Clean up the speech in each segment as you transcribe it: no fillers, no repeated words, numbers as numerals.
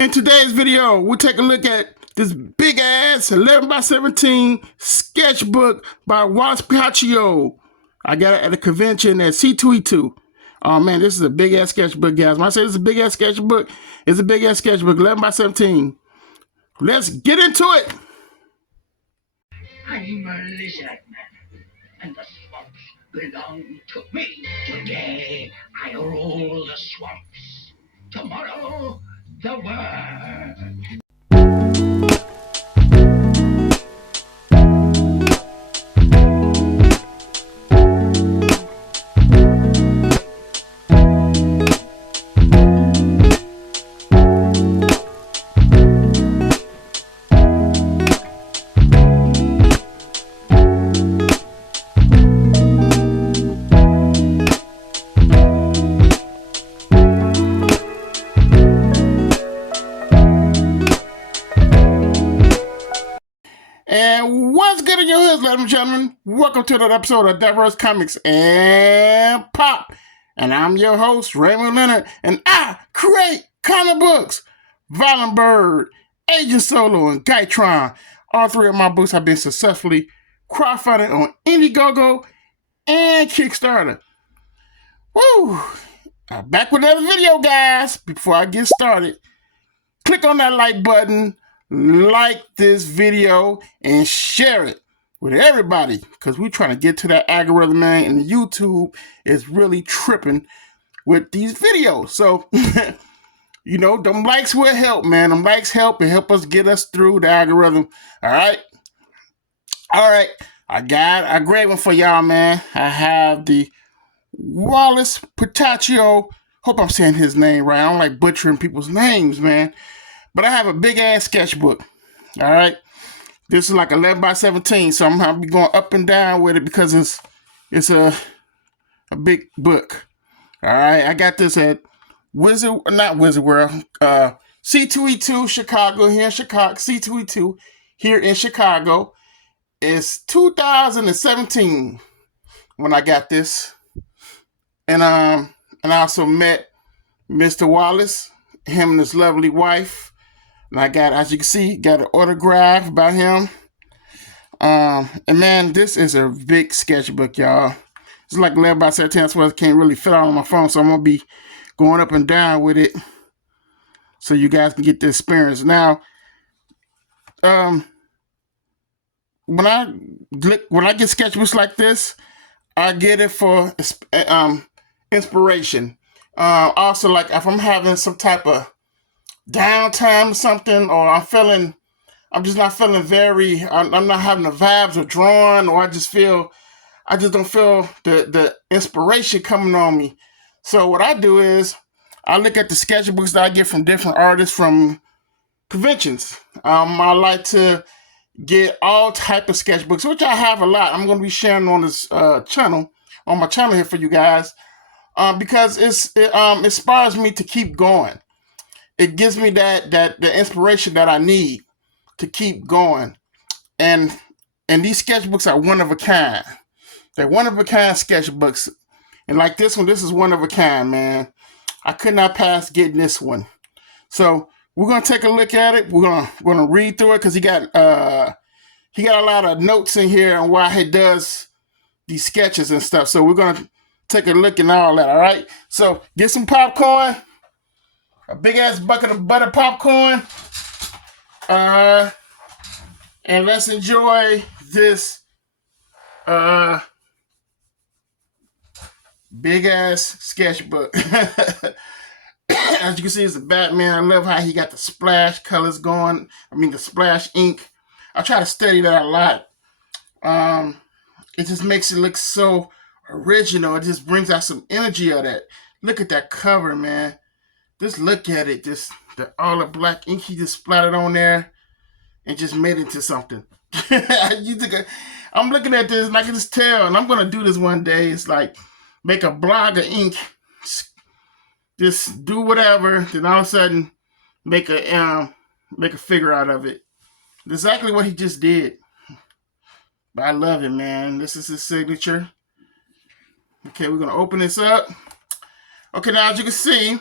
In today's video, we'll take a look at this big ass 11 by 17 sketchbook by Whilce Portacio. I got it at a convention at C2E2. Oh man, this is a big ass sketchbook, guys. When I say this is a big ass sketchbook, it's a big ass sketchbook, 11 by 17. Let's get into it. I'm a lizard man, and the swamps belong to me. Today, I rule the swamps. Tomorrow, the world. And what's good in your hoods, ladies and gentlemen? Welcome to another episode of Diverse Comics and Pop. And I'm your host, Raymond Leonard, and I create comic books. Violent Bird, Agent Solo, and Gytron. All three of my books have been successfully crowdfunded on Indiegogo and Kickstarter. Woo! Back with another video, guys. Before I get started, click on that like button, like this video, and share it with everybody, because we're trying to get to that algorithm, man, and YouTube is really tripping with these videos. So, them likes will help, man. Them likes help and help us get us through the algorithm. All right. I got a great one for y'all, man. I have the Whilce Portacio. Hope I'm saying his name right. I don't like butchering people's names, man. But I have a big ass sketchbook. All right. This is like 11 by 17, so I'm gonna be going up and down with it because it's a big book. All right. I got this at Wizard World, C2E2 Chicago here in Chicago. C2E2 here in Chicago. It's 2017 when I got this, and I also met Mr. Whilce, him and his lovely wife. And I got, as you can see, got an autograph by him. And man, this is a big sketchbook, y'all. It's like 11 by 17, that's why I can't really fit out on my phone. So I'm going to be going up and down with it so you guys can get the experience. Now, when I get sketchbooks like this, I get it for inspiration. Also, like if I'm having some type of downtime or something, or I'm just not feeling I'm not having the vibes of drawing, or I just don't feel the inspiration coming on me. So what I do is I look at the sketchbooks that I get from different artists from conventions. I like to get all type of sketchbooks, which I have a lot. I'm going to be sharing on this channel, on my channel here for you guys, because it inspires me to keep going. It gives me the inspiration that I need to keep going. And these sketchbooks are one of a kind. They're one of a kind sketchbooks. And like this one, this is one of a kind, man. I could not pass getting this one. So we're gonna take a look at it. We're gonna read through it because he got a lot of notes in here on why he does these sketches and stuff. So we're gonna take a look at all that, all right? So get some popcorn. A big ass bucket of butter popcorn. And let's enjoy this big ass sketchbook. As you can see, it's a Batman. I love how he got the splash colors going. The splash ink. I try to study that a lot. It just makes it look so original. It just brings out some energy of that. Look at that cover, man. Just look at it. Just all the black ink he just splattered on there and just made it into something. I'm looking at this and I can just tell, and I'm going to do this one day. It's like make a blog of ink, just do whatever, then all of a sudden make a figure out of it. Exactly what he just did. But I love it, man. This is his signature. Okay, we're going to open this up. Okay, now as you can see,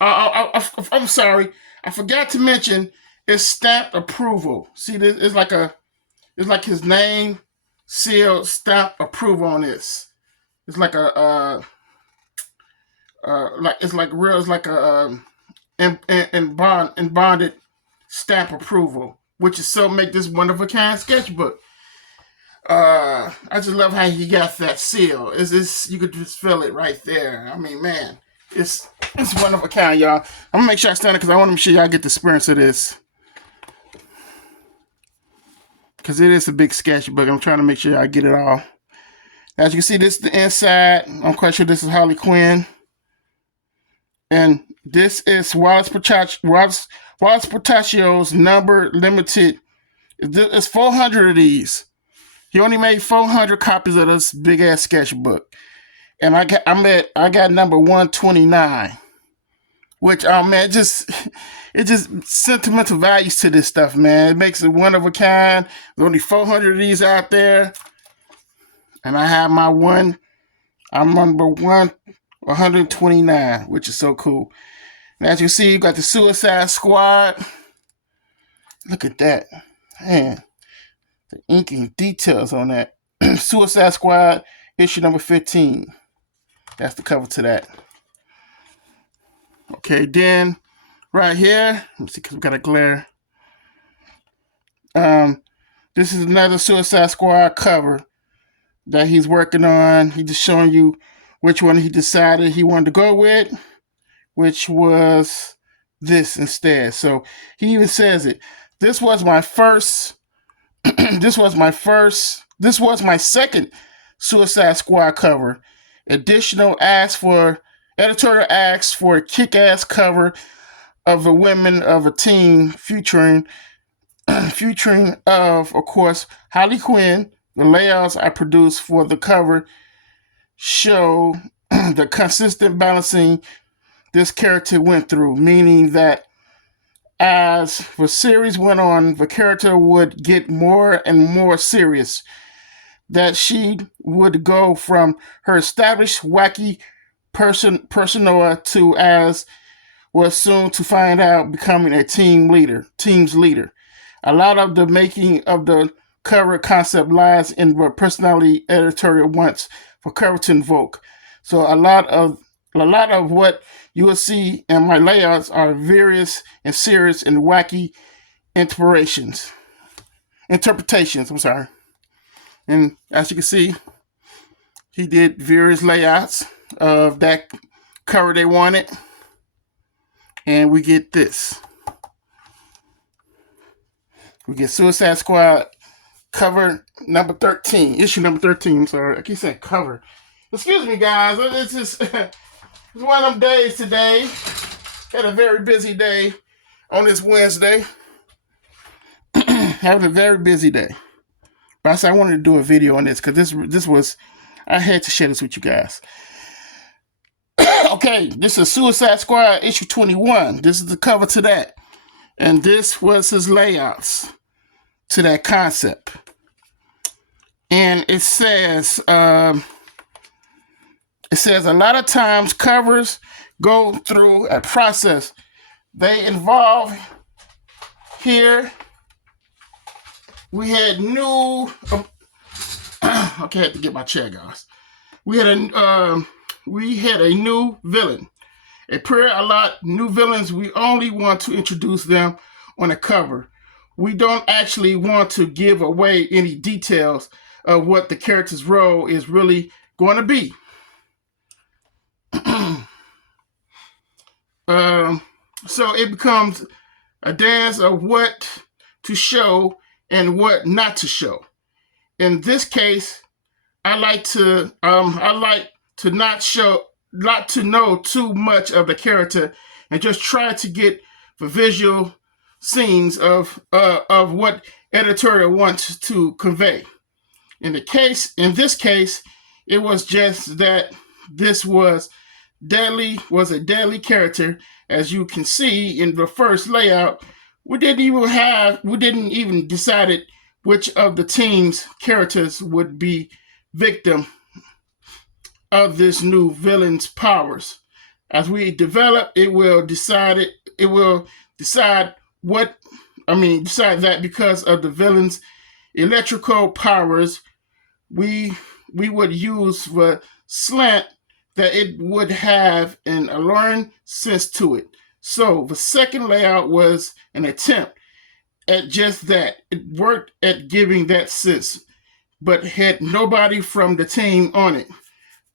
I'm sorry. I forgot to mention it's stamped approval. See, this it's like his name, seal, stamp approval on this. It's like like it's like real. It's like a in bonded stamp approval, which is so make this one of a kind sketchbook. I just love how he got that seal. Is this you could just feel it right there. I mean, man, it's one of a kind, y'all. I'm gonna make sure I stand it because I want to make sure y'all get the experience of this. Because it is a big sketchbook. I'm trying to make sure I get it all. As you can see, this is the inside. I'm quite sure this is Harley Quinn. And this is Whilce Portacio's number limited. It's 400 of these. He only made 400 copies of this big ass sketchbook. And I got number 129. Which man, it just sentimental values to this stuff, man. It makes it one of a kind. There's only 400 of these out there. And I have my one. I'm number 129, which is so cool. And as you see, you got the Suicide Squad. Look at that. Man, the inking details on that. Suicide Squad, issue number 15. That's the cover to that. Okay, then right here, let me see because we got a glare. This is another Suicide Squad cover that he's working on. He's just showing you which one he decided he wanted to go with, which was this instead. So he even says it. This was my second Suicide Squad cover. Editorial asked for a kick-ass cover of the women of a team featuring of course, Harley Quinn. The layouts I produced for the cover show the consistent balancing this character went through, meaning that as the series went on, the character would get more and more serious, that she would go from her established wacky persona to, as was soon to find out, becoming a team's leader. A lot of the making of the cover concept lies in what personality editorial wants for cover to invoke. So a lot of what you will see in my layouts are various and serious and wacky interpretations. I'm sorry. And as you can see, he did various layouts of that cover they wanted. And we get this. We get Suicide Squad cover number 13. Issue number 13. I'm sorry. I keep saying cover. Excuse me, guys. It's just it's one of them days today. Had a very busy day on this Wednesday. Having a very busy day. But I said I wanted to do a video on this because this was, I had to share this with you guys. Okay, this is Suicide Squad issue 21. This is the cover to that. And this was his layouts to that concept. And it says a lot of times covers go through a process. They involve here. We had new. Okay, I had to get my chair, guys. We had a new villain. A lot new villains. We only want to introduce them on a cover. We don't actually want to give away any details of what the character's role is really going to be. So it becomes a dance of what to show and what not to show. In this case, I like to not to know too much of the character and just try to get the visual scenes of what editorial wants to convey. In this case, it was just that this was a deadly character. As you can see in the first layout, we didn't even decide which of the team's characters would be victim of this new villain's powers. As we develop, it will decide it. It will decide what. Decide that because of the villain's electrical powers, we we would use the slant that it would have an alluring sense to it. So the second layout was an attempt at just that. It worked at giving that sense, but had nobody from the team on it.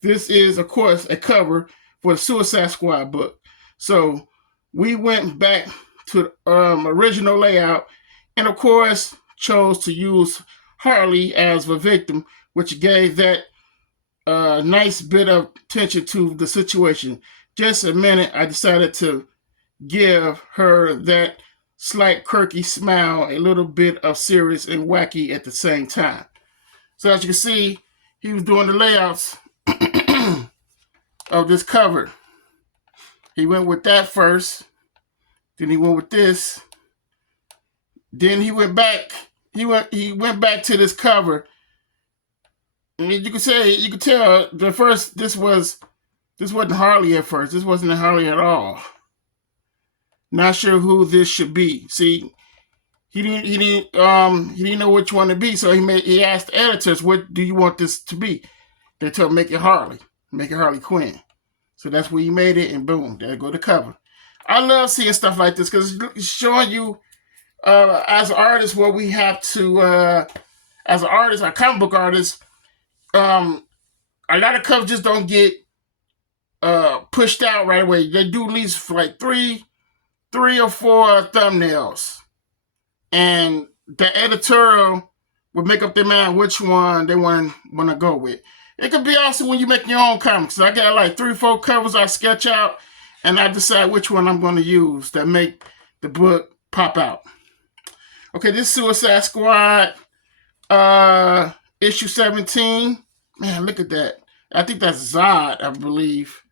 This is, of course, a cover for the Suicide Squad book. So we went back to the original layout and, of course, chose to use Harley as the victim, which gave that nice bit of tension to the situation. Just a minute, I decided to give her that slight quirky smile, a little bit of serious and wacky at the same time. So as you can see, he was doing the layouts of this cover. He went with that first, then he went with this, then he went back. He went back to this cover. And you could tell the first this wasn't Harley at first. This wasn't Harley at all. Not sure who this should be. See, he didn't know which one to be, so he asked the editors, "What do you want this to be?" They told him, make it Harley Quinn. So that's where he made it, and boom, there go the cover. I love seeing stuff like this because it's showing you, as artists, what we have to, as an artist, a comic book artist, a lot of covers just don't get pushed out right away. They do at least for like three or four thumbnails, and the editorial would make up their mind which one they want to go with. It could be also when you make your own comics. I got like 3 or 4 covers I sketch out, and I decide which one I'm going to use that make the book pop out. Okay, this Suicide Squad issue 17. Man, look at that. I think that's Zod, I believe.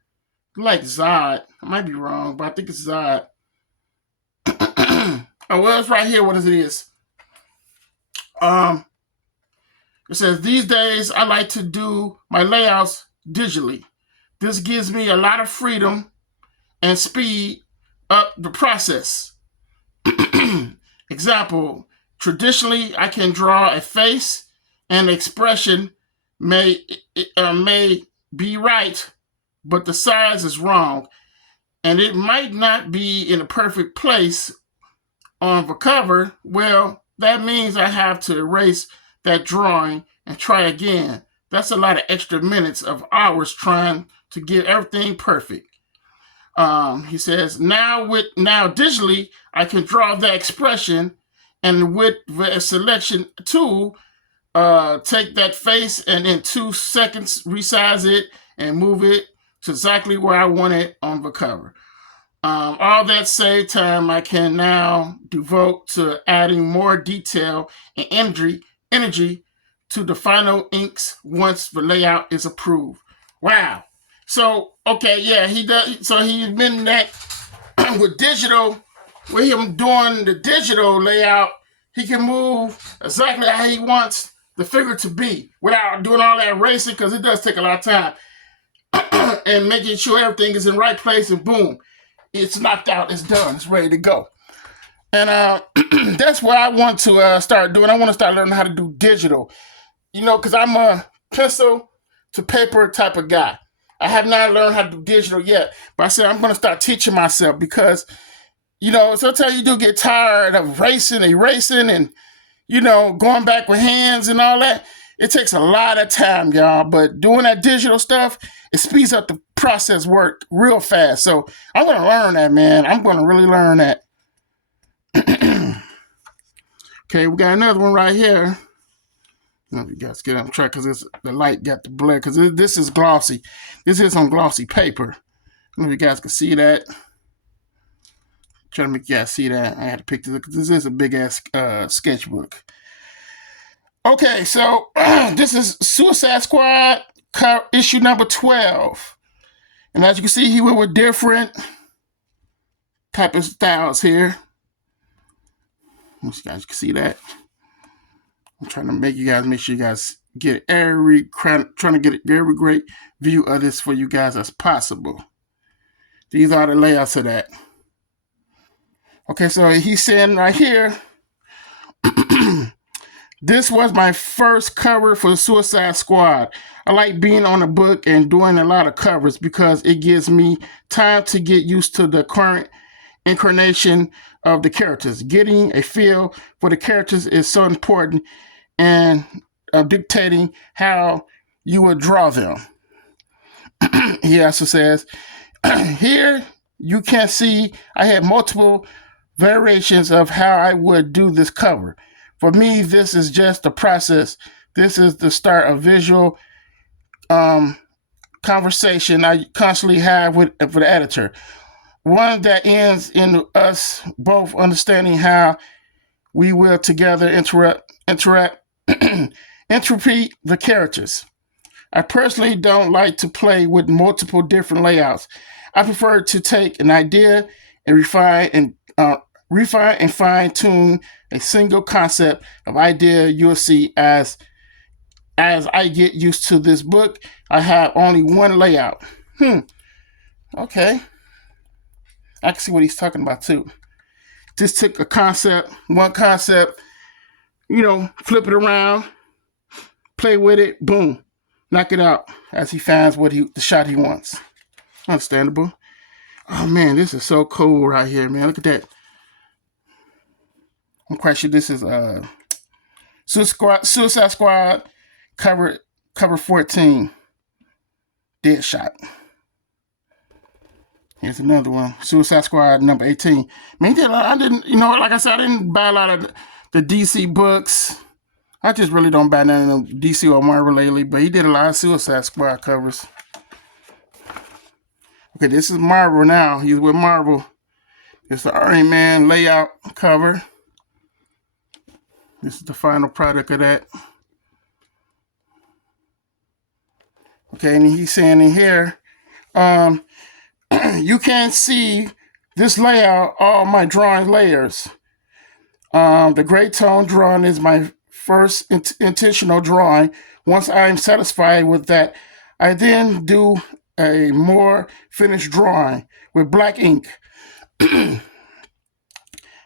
Like Zod. I might be wrong, but I think it's Zod. Oh, well, it's right here. What it is? It says, these days I like to do my layouts digitally. This gives me a lot of freedom and speed up the process. Example, traditionally I can draw a face and expression may be right, but the size is wrong, and it might not be in a perfect place on the cover. Well, that means I have to erase that drawing and try again. That's a lot of extra minutes of hours trying to get everything perfect. He says, now digitally, I can draw the expression, and with the selection tool, take that face and in 2 seconds resize it and move it to exactly where I want it on the cover. All that saved time I can now devote to adding more detail and energy to the final inks once the layout is approved. Wow. So, okay, yeah, he does. So he's been that with digital, with him doing the digital layout, he can move exactly how he wants the figure to be without doing all that erasing, because it does take a lot of time. And making sure everything is in the right place, and boom, it's knocked out, it's done, it's ready to go. And that's what I want to start doing. I want to start learning how to do digital. Because I'm a pencil to paper type of guy. I have not learned how to do digital yet, but I said I'm going to start teaching myself because, sometimes you do get tired of erasing, and, going back with hands and all that. It takes a lot of time, y'all, but doing that digital stuff, it speeds up the process work real fast. So I'm going to learn that, man. I'm going to really learn that. Okay, we got another one right here. You guys get on track because the light got the blur, because this is glossy. This is on glossy paper. I don't know if you guys can see that. Trying to make you guys see that. I had to pick this up because this is a big ass sketchbook. Okay, so this is Suicide Squad issue number 12. And as you can see, he went with different type of styles here. You guys can see that. I'm trying to make sure you guys get trying to get every great view of this for you guys as possible. These are the layouts of that. Okay, so he's saying right here, this was my first cover for Suicide Squad. I like being on a book and doing a lot of covers because it gives me time to get used to the current incarnation of the characters. Getting a feel for the characters is so important and dictating how you would draw them. He also says, here you can see I had multiple variations of how I would do this cover. For me, this is just the process. This is the start of visual conversation I constantly have with the editor. One that ends in us both understanding how we will together interpret the characters. I personally don't like to play with multiple different layouts. I prefer to take an idea and refine and fine tune a single concept of idea you'll see as I get used to this book. I have only one layout. Okay. I can see what he's talking about too. Just took one concept, flip it around, play with it, boom, knock it out as he finds the shot he wants. Understandable. Oh man, this is so cool right here, man. Look at that. I'm quite sure this is Suicide Squad cover 14. Deadshot. Here's another one. Suicide Squad number 18. Man, I didn't, like I said, I didn't buy a lot of the DC books. I just really don't buy none of DC or Marvel lately, but he did a lot of Suicide Squad covers. Okay, this is Marvel now. He's with Marvel. It's the Iron Man layout cover. This is the final product of that. Okay, and he's saying in here, you can see this layout, all my drawing layers. The gray tone drawing is my first intentional drawing. Once I'm satisfied with that, I then do a more finished drawing with black ink.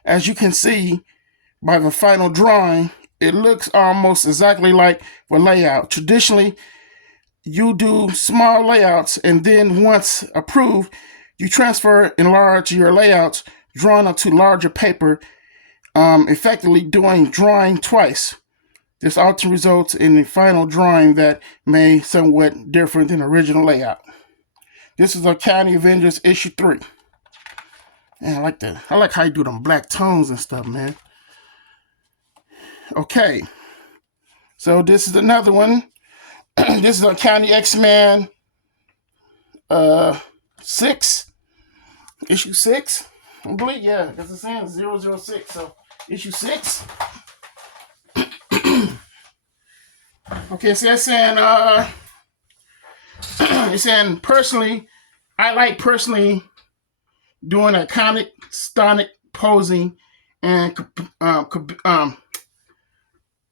As you can see by the final drawing, it looks almost exactly like the layout. Traditionally, you do small layouts, and then once approved, you enlarge your layouts drawn onto larger paper, effectively doing drawing twice. This often results in a final drawing that may somewhat different than original layout. This is Uncanny Avengers issue 3. Man, I like that. I like how you do them black tones and stuff, man. Okay. So this is another one. This is Uncanny X-Men 6. Issue 6. I believe, yeah, because it's saying 006. So issue 6. Okay, so it's saying personally, I like doing iconic stonic posing and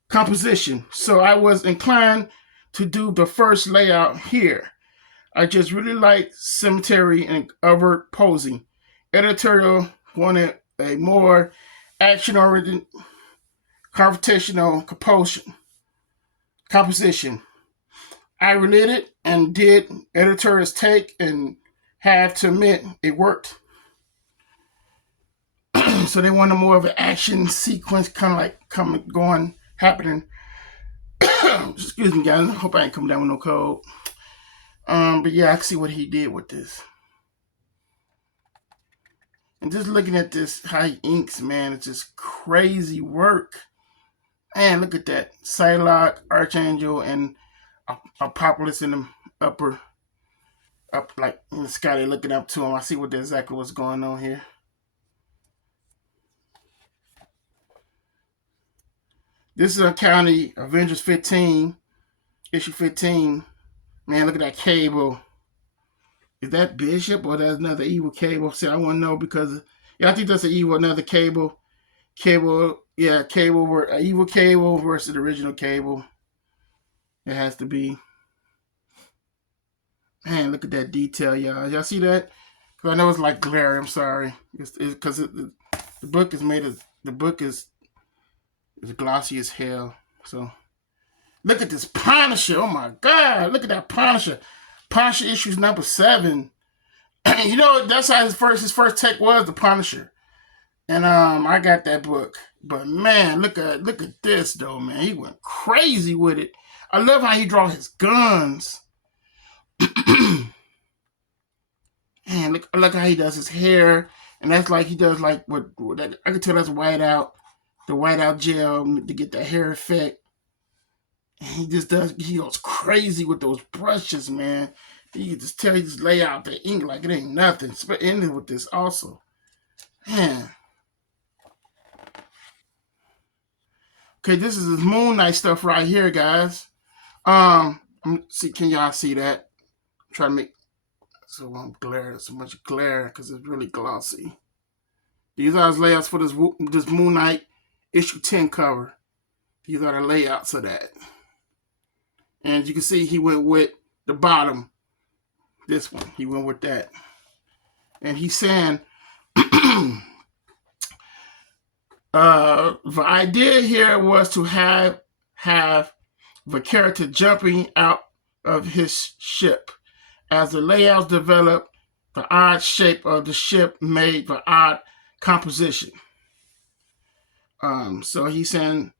composition. So I was inclined to do the first layout here. I just really like symmetry and overt posing. Editorial wanted a more action-oriented confrontational composition. I related and did editor's take and have to admit it worked. So they wanted more of an action sequence, kind of like happening. Excuse me, guys. I hope I ain't coming down with no cold. But yeah, I can see what he did with this. And just looking at this, how he inks, man, it's just crazy work. Man, look at that. Psylocke, Archangel, and Apocalypse in the up like in the sky. They're looking up to him. I see exactly what's going on here. This is Uncanny Avengers 15, issue 15. Man, look at that Cable. Is that Bishop or that's another evil Cable? See, I want to know because I think that's another Cable. Cable, yeah, evil Cable versus the original Cable. It has to be. Man, look at that detail, y'all. Y'all see that? I know it's like glare. I'm sorry. It's because the book is made of the book is glossy as hell. So look at this Punisher. Oh my God! Look at that Punisher. Punisher issues number 7. You know that's how his first take was the Punisher, and I got that book. But man, look at this though, man. He went crazy with it. I love how he draw his guns. Man, look how he does his hair, and that's like he does like what I can tell that's the whiteout gel to get that hair effect. And he goes crazy with those brushes, man. You can just tell he just lay out the ink like it ain't nothing. Ending with this also, man. Okay, this is his Moon Knight stuff right here, guys. See, can y'all see that? I'm trying to make so much glare because it's really glossy. These are his layouts for this Moon Knight issue 10 cover. These are the layouts of that. And you can see he went with the bottom. This one, he went with that. And he's saying, the idea here was to have the character jumping out of his ship. As the layouts developed, the odd shape of the ship made the odd composition. So he's saying,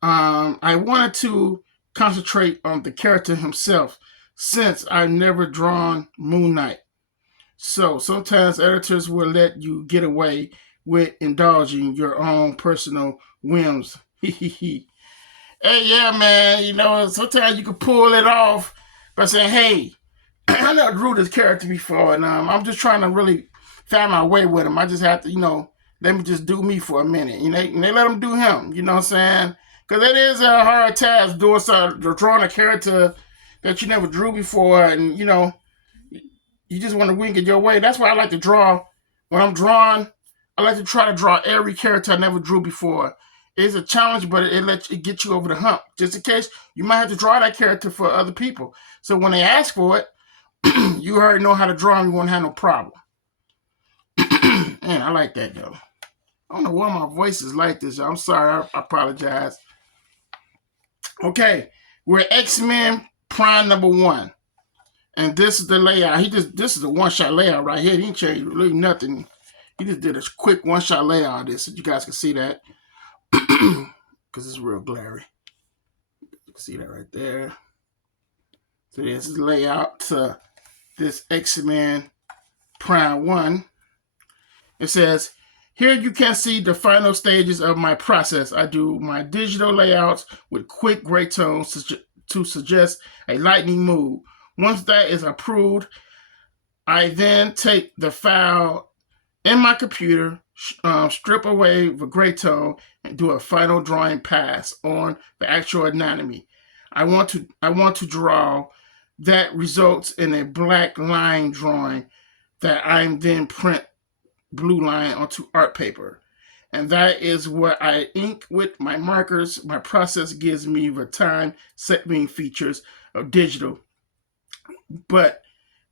I wanted to concentrate on the character himself since I've never drawn Moon Knight. So sometimes editors will let you get away with indulging your own personal whims. Hey, yeah, man, you know, sometimes you can pull it off by saying, hey, I never drew this character before, and I'm just trying to really find my way with him. I just have to, you know, let me just do me for a minute. You know, and they let him do him, you know what I'm saying? Because it is a hard task drawing a character that you never drew before, and, you know, you just want to wing it your way. That's why I like to draw. When I'm drawing, I like to try to draw every character I never drew before. It's a challenge, but it gets you over the hump. Just in case, you might have to draw that character for other people. So when they ask for it, you already know how to draw and you won't have no problem. Man, I like that though. I don't know why my voice is like this. I'm sorry. I apologize. Okay, we're X-Men Prime number 1. And this is the layout. This is a one-shot layout right here. He didn't change really nothing. He just did a quick one-shot layout of this so you guys can see that. Because it's real glary. You can see that right there. So this is the layout to this X-Men Prime 1. It says, here you can see the final stages of my process. I do my digital layouts with quick gray tones to suggest a lightning mood. Once that is approved, I then take the file in my computer, strip away the gray tone, and do a final drawing pass on the actual anatomy. I want to draw that results in a black line drawing that I then print blue line onto art paper. And that is what I ink with my markers. My process gives me the time setting features of digital. But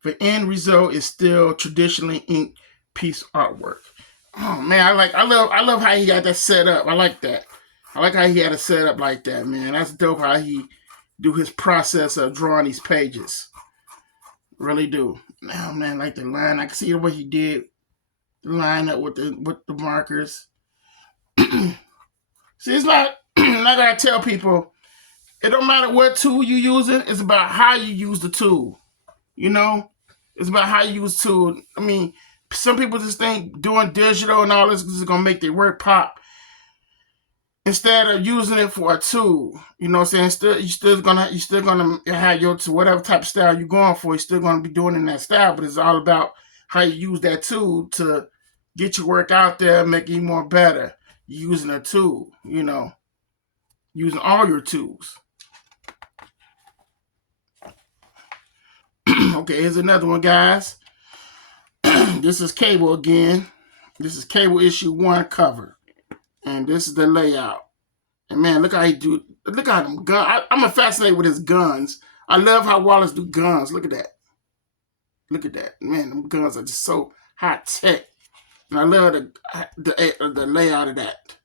the end result is still traditionally inked piece artwork. Oh man, I love how he got that set up. I like that. I like how he had it set up like that, man. That's dope how he do his process of drawing these pages. Really do. Oh man, like the line. I can see what he did. The line up with the markers. See, it's not like I tell people, it don't matter what tool you using, it's about how you use the tool. You know? It's about how you use the tool. I mean, some people just think doing digital and all this is gonna make their work pop. Instead of using it for a tool, you know what I'm saying? You're still gonna have your whatever type of style you're going for. You're still gonna be doing in that style, but it's all about how you use that tool to get your work out there, make it more better. Using a tool, you know, using all your tools. Okay, here's another one, guys. This is Cable again. This is Cable issue 1 cover. And this is the layout. And man, look how he do. Look at them guns. I'm fascinated with his guns. I love how Whilce do guns. Look at that. Look at that. Man, them guns are just so high tech. And I love the layout of that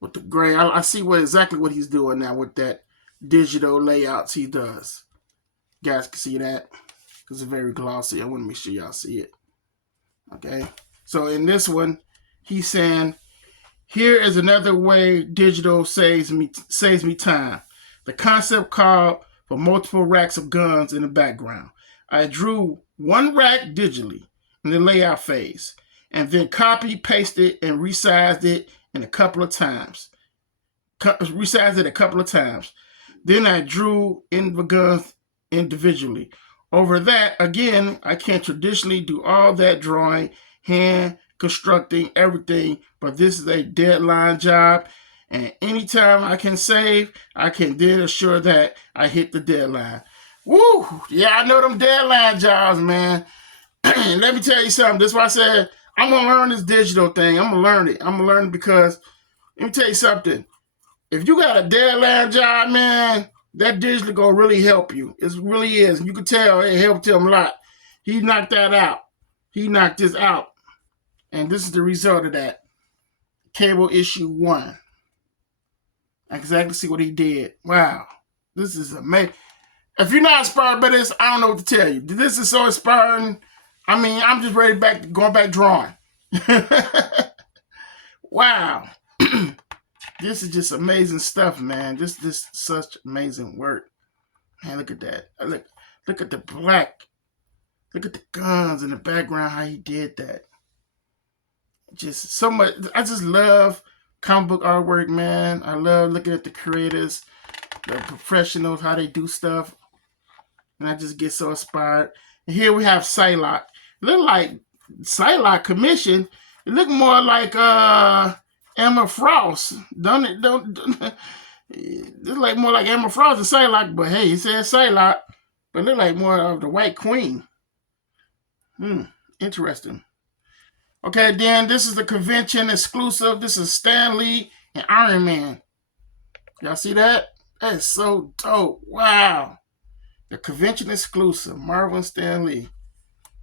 with the gray. I see exactly what he's doing now with that digital layouts he does. You guys can see that because it's very glossy. I want to make sure y'all see it. Okay. So in this one, he's saying, here is another way digital saves me time. The concept called for multiple racks of guns in the background. I drew one rack digitally in the layout phase, and then copy, pasted, and resized it a couple of times. Then I drew in the guns individually. Over that, again, I can't traditionally do all that drawing, hand constructing everything, but this is a deadline job, and anytime I can save, I can then assure that I hit the deadline. Woo! Yeah, I know them deadline jobs, man. Let me tell you something. This is why I said I'm gonna learn this digital thing. I'm gonna learn it because let me tell you something. If you got a deadline job, man, that digital gonna really help you. It really is. You can tell it helped him a lot. He knocked that out. He knocked this out. And this is the result of that. Cable issue 1. I can exactly see what he did. Wow. This is amazing. If you're not inspired by this, I don't know what to tell you. This is so inspiring. I mean, I'm just ready going back drawing. Wow. This is just amazing stuff, man. This such amazing work. Man, look at that. Look at the black. Look at the guns in the background, how he did that. Just so much. I just love comic book artwork, man. I love looking at the creators, the professionals, how they do stuff. And I just get so inspired. And here we have Psylocke. It look like Psylocke commission. It look more like Emma Frost. Don't it look like more like Emma Frost than Psylocke, but hey, it says Psylocke. But it look like more of the White Queen. Interesting. Okay, then this is the convention exclusive. This is Stan Lee and Iron Man. Y'all see that? That is so dope. Wow. The convention exclusive. Marvel and Stan Lee.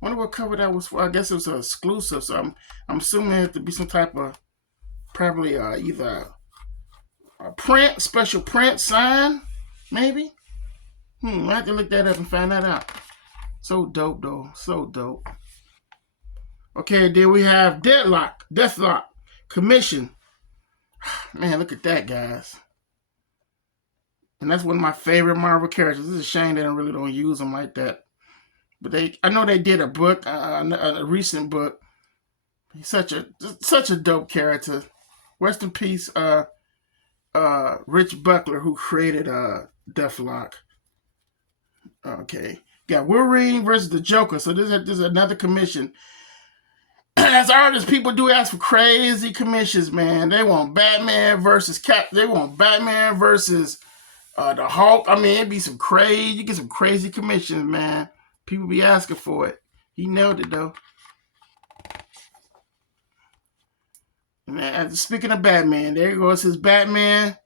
Wonder what cover that was for. I guess it was an exclusive, so I'm assuming it had to be some type of probably either a print, special print sign, maybe. I have to look that up and find that out. So dope, though. So dope. Okay, then we have Deathlock, commission. Man, look at that, guys. And that's one of my favorite Marvel characters. It's a shame they really don't use them like that. But I know they did a book, a recent book. He's such a dope character. Rest in peace, Rich Buckler, who created Deathlock. Okay, got Wolverine versus the Joker. So this is another commission. As artists, people do ask for crazy commissions, man. They want Batman versus They want Batman versus the Hulk. I mean, it'd be some crazy. You get some crazy commissions, man. People be asking for it. He nailed it though. Man, speaking of Batman, there goes his Batman.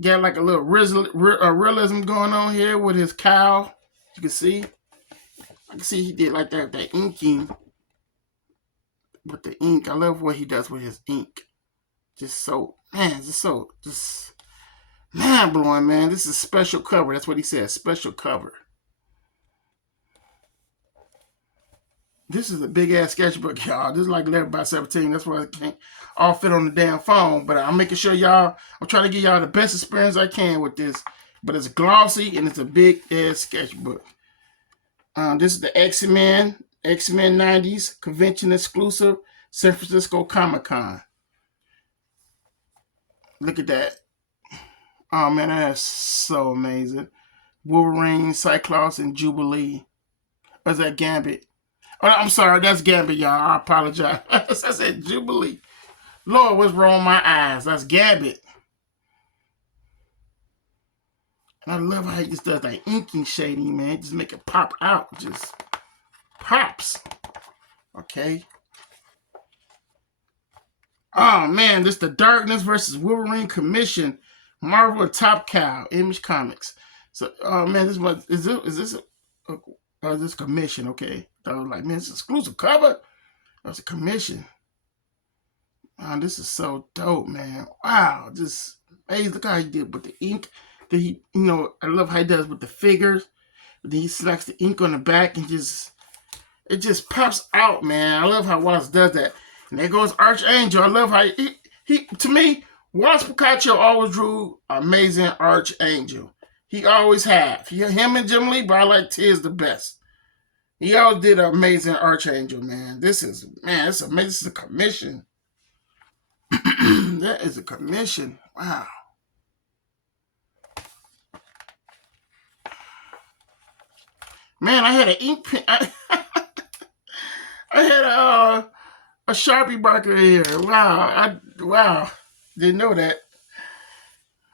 Got like a little realism going on here with his cowl. You can see. I can see he did like that inking with the ink. I love what he does with his ink. Just mind blowing, man. This is special cover. That's what he said. Special cover. This is a big ass sketchbook, y'all. This is like 11 by 17. That's why I can't all fit on the damn phone. But I'm making sure I'm trying to give y'all the best experience I can with this. But it's glossy and it's a big ass sketchbook. This is the X-Men 90s convention exclusive, San Francisco Comic-Con. Look at that. Oh man, that's so amazing. Wolverine, Cyclops, and Jubilee. Or is that Gambit? Oh, I'm sorry, that's Gambit, y'all. I apologize. I said Jubilee. Lord, what's wrong with my eyes? That's Gambit. And I love how he just does that inking shading, man. Just make it pop out. Just pops. Okay. Oh, man. This is the Darkness versus Wolverine commission. Marvel and Top Cow. Image Comics. So, oh, man. Is this commission? Okay. though. Like, man, it's an exclusive cover. That was a commission. Man, this is so dope, man. Wow, just amazing. Look how he did with the ink. That he, I love how he does with the figures. Then he selects the ink on the back and it just pops out, man. I love how Whilce does that. And there goes Archangel. I love how he to me, Whilce Portacio always drew amazing Archangel. He always have. Him and Jim Lee, but I like Tiz the best. He always did an amazing Archangel, man. It's amazing. This is a commission. That is a commission. Wow. Man, I had an ink pen. I had a Sharpie marker here. Wow. Didn't know that.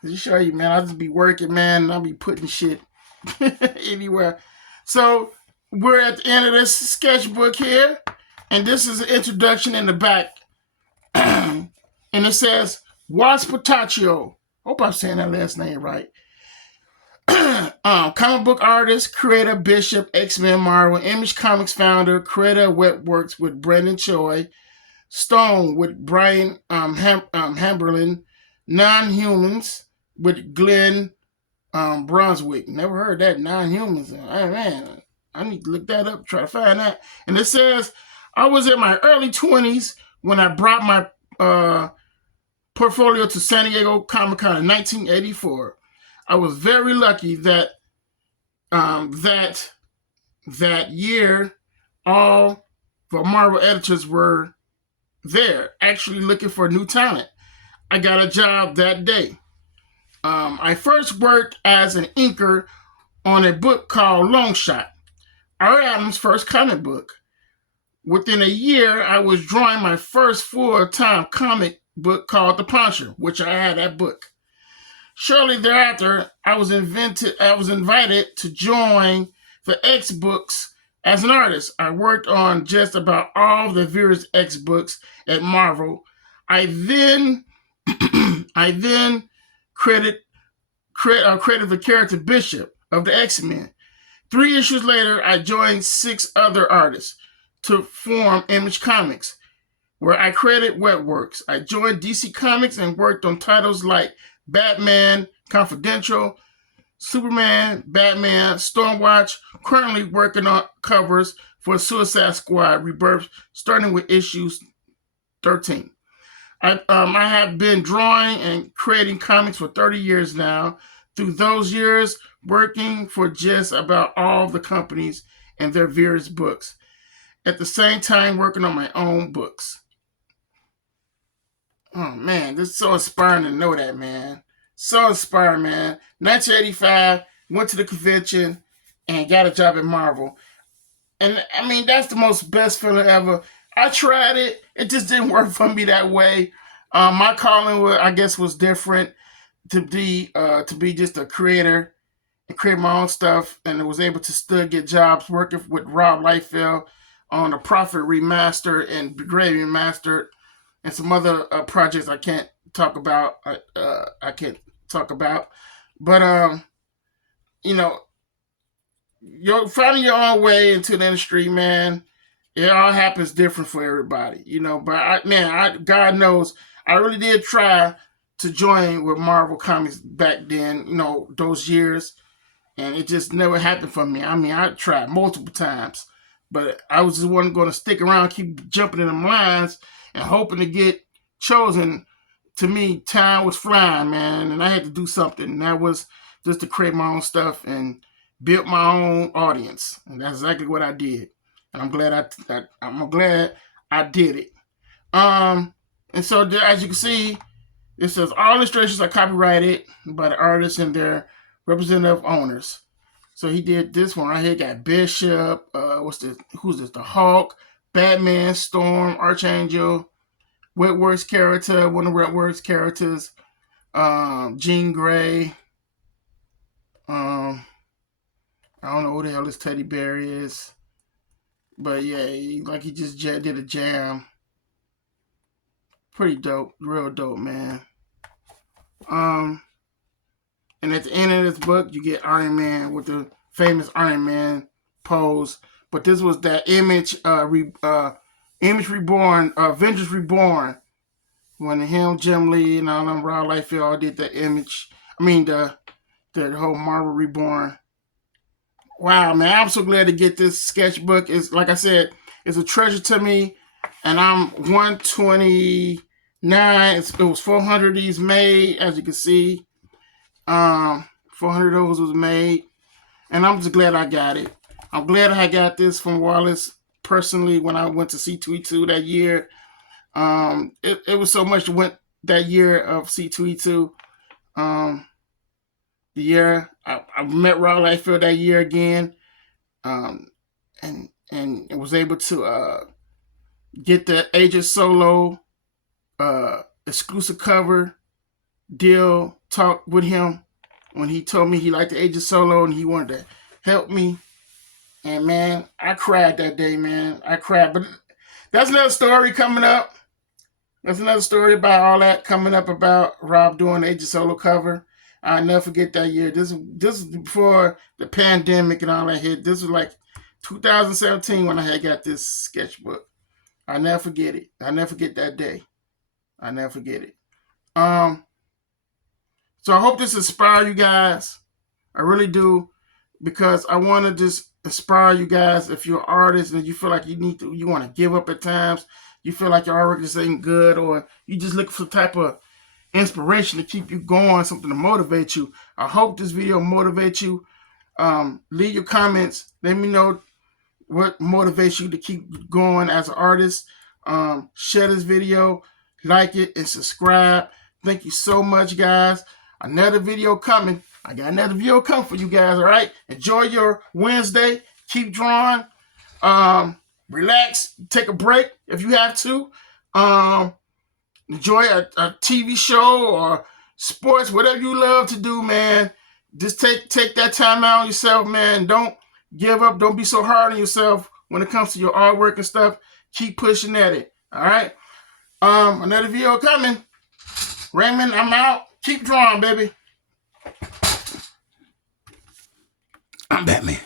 Just show you, man. I'll just be working, man, and I'll be putting shit anywhere. So we're at the end of this sketchbook here, and this is an introduction in the back. And it says Whilce Portacio. Hope I'm saying that last name right. Comic book artist, creator, Bishop, X-Men, Marvel, Image Comics founder, creator of Wetworks with Brendan Choi, Stone with Brian Hamberlin, Non-Humans with Glenn Brunswick. Never heard that, Non-Humans. Oh, man, I need to look that up, try to find that. And it says, I was in my early 20s when I brought my portfolio to San Diego Comic-Con in 1984. I was very lucky that that year all the Marvel editors were there, actually looking for new talent. I got a job that day. I first worked as an inker on a book called Long Shot, R. Adams' first comic book. Within a year, I was drawing my first full-time comic book called The Puncher, which I had that book. Shortly thereafter, I was invited to join the X books as an artist. I worked on just about all of the various X books at Marvel. I then created the character Bishop of the X-Men. 3 issues later, I joined 6 other artists to form Image Comics, where I created Wetworks. I joined DC Comics and worked on titles like Batman Confidential, Superman, Batman, Stormwatch. Currently working on covers for Suicide Squad Rebirth, starting with issues 13. I have been drawing and creating comics for 30 years now. Through those years, working for just about all the companies and their various books. At the same time, working on my own books. Oh, man, this is so inspiring to know that, man. So inspiring, man. 1985, went to the convention and got a job at Marvel. And, I mean, that's the most best feeling ever. I tried it. It just didn't work for me that way. My calling, was different to be just a creator and create my own stuff. And I was able to still get jobs working with Rob Liefeld on the Prophet Remastered and Grey Remastered and some other projects I can't talk about. But you're finding your own way into the industry, man. It all happens different for everybody, But God knows, I really did try to join with Marvel Comics back then, those years, and it just never happened for me. I mean, I tried multiple times, but I was just wasn't going to stick around, keep jumping in them lines and hoping to get chosen. To me, time was flying, man, and I had to do something. And that was just to create my own stuff and build my own audience, and that's exactly what I did. And I'm glad I did it. And so as you can see, it says all illustrations are copyrighted by the artists and their representative owners. So he did this one right here. Got Bishop. Who's this? The Hulk, Batman, Storm, Archangel, Wetworks character, one of Wetworks characters, Jean Grey. I don't know who the hell this teddy bear is. But yeah, he just did a jam. Pretty dope. Real dope, man. And at the end of this book, you get Iron Man with the famous Iron Man pose But this was that Image Reborn, Avengers Reborn, when him, Jim Lee, and all them Rob Liefeld all did the Image. I mean the whole Marvel Reborn. Wow, man, I'm so glad to get this sketchbook. It's like I said, it's a treasure to me, and I'm 129. It was 400 of these made, as you can see. 400 of those was made, and I'm just glad I got it. I'm glad I got this from Whilce personally when I went to C2E2 that year. It was so much went that year of C2E2. The year I met Rob Liefeld that year again, and was able to get the Agent Solo exclusive cover deal. Talk with him when he told me he liked the Agent Solo and he wanted to help me. And man, I cried that day, man. I cried, but that's another story coming up. That's another story about all that coming up about Rob doing the Agent Solo cover. I'll never forget that year. This is before the pandemic and all that hit. This was like 2017 when I had got this sketchbook. I'll never forget it. I'll never forget that day. I'll never forget it. So I hope this inspires you guys. I really do, because I want to just inspire you guys. If you're an artist and you feel like you want to give up at times, you feel like your artwork just ain't good, or you just looking for type of inspiration to keep you going, something to motivate you. I hope this video motivates you. Leave your comments. Let me know what motivates you to keep going as an artist. Share this video, like it, and subscribe. Thank you so much, guys. Another video coming. I got another video coming for you guys, all right? Enjoy your Wednesday. Keep drawing. Relax. Take a break if you have to. Enjoy a TV show or sports, whatever you love to do, man. Just take that time out on yourself, man. Don't give up. Don't be so hard on yourself when it comes to your artwork and stuff. Keep pushing at it, all right? Another video coming. Raymond, I'm out. Keep drawing, baby. I'm Batman.